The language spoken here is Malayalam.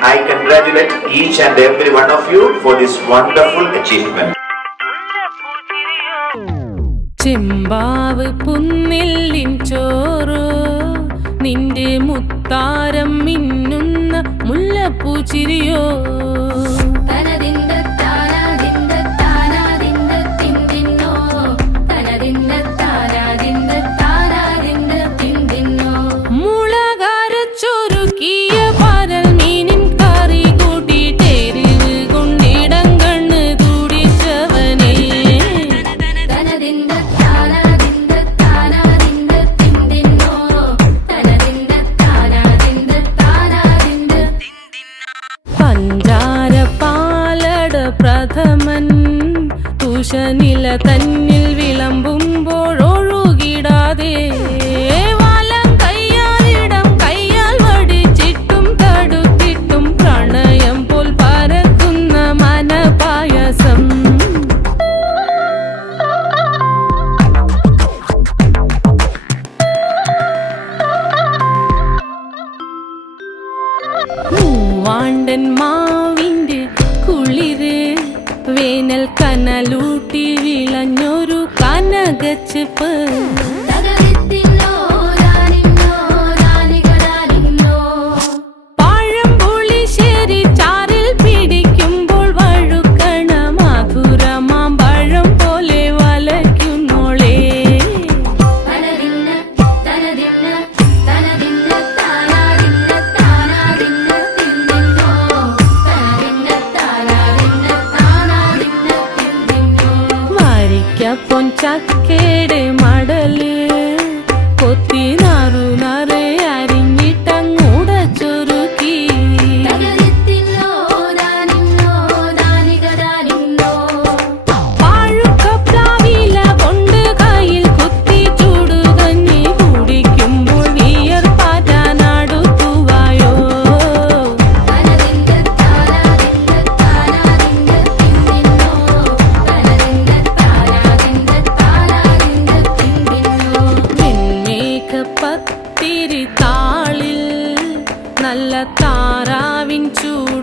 I congratulate each and every one of you for this wonderful achievement. ചെമ്പാവ് പുന്നില്ലിൻ ചോറോ നിന്റെ മുത്താരം മിന്നുന്ന മുല്ലപ്പൂ ചിരിയോ പ്രഥമൻ തുഷനില തന്നിൽ വിളമ്പുമ്പോഴൊഴുകിടാതെ വലം കയ്യാലിടം കയ്യാൽ വടിച്ചിട്ടും തടുത്തിട്ടും പ്രണയം പോൽ പരക്കുന്ന മനപായസം മൂവാണ്ടൻ മാവിന്റെ കുളിര് വേനൽ കനലൂട്ടി വിളഞ്ഞൊരു കനകച്ചെപ്പ് പഴംപുളിശ്ശേരി ചാറിൽ പിടിക്കുമ്പോൾ വഴുക്കണ മധുരമാം പഴം പോലെ വലയ്ക്കുന്നോളേ പൊൻചക്കയുടെ മടല് കൊത്തി നാറു നറെ അരിഞ്ഞിട്ടങ്ങൂട ചൊരുക്കി പാഴുക്കപ്ലാവില കൊണ്ട് കയ്യിൽ കുത്തി ചൂടുകഞ്ഞി കുടിക്കുമ്പോൾ വിയർപ്പാറ്റാനടുത്തുവായോ പത്തിരി താളിൽ നല്ല താറാവിൻ ചൂട്